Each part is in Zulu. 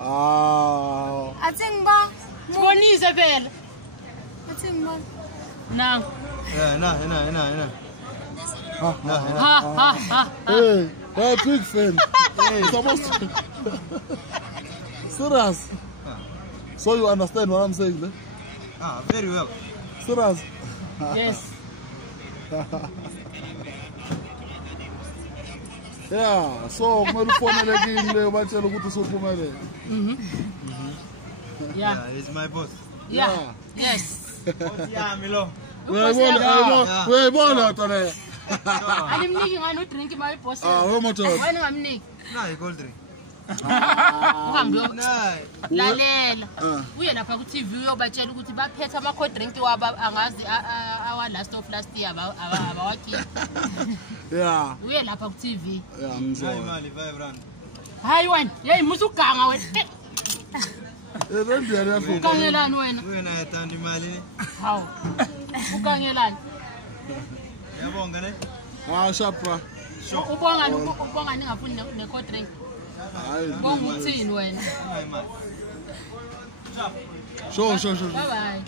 Ating ba? Bonisa vele. Ating ba? Nang. Hena. Ha. Hey, I'm a big fan. Hey, supposed to. Serious. So you understand what I'm saying, then? Very well. Serious. Yes. Yeah, so kumele ufonele kini leyo batshela ukuthi usuphumelele. Yeah. He's my boss. Yeah. Yes. Yami lo. Uyayibona tona. Alimniki ngani udrink my boss. Wena mthatha. Wena ngamniki. Nayi cold drink. Uhambe Nayi. lalela. Uye lapha ku TV uyobatshela ukuthi baphethe ama cold drink waba angazi our last year abawakhipha. Yeah. Uye lapha ku TV. Yeah, Nayi ngizona. mali 5 rand. Hayi wena, hey musuganga wena. Rendiyani yafika. Ukangelani wena? Wena yathanda imali. Hawu. Ukangelani? Yabonga ne? Shapra. Ubonga ningafuni ne cold drink. Hayi. Bonga uthini wena? Nayi mali. Sure. Bye bye.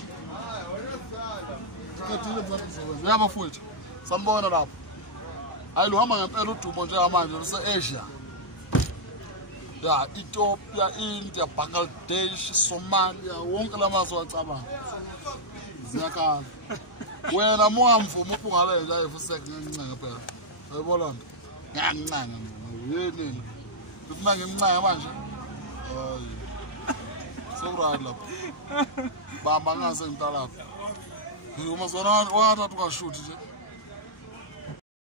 Kathile zakusebenza. Uyabafowethu. Sambona lapho. Hayi lo hamba ngempela udumo njengamanje luse-Asia. Ya, Ethiopia, India, Bangladesh, Somalia, wonke lamazwe acabanga. Ziyakhala. Wena muhamvuma uphungale nje ayefuseke ngincenge phela. Uyabona nto? Ngiyancanga mina. Yini? Ufuna ngimncenge manje? Hayi. Sokurayini lapho. Bamba ngase ngitalapha. Uma zona wathatha ukashuthi nje.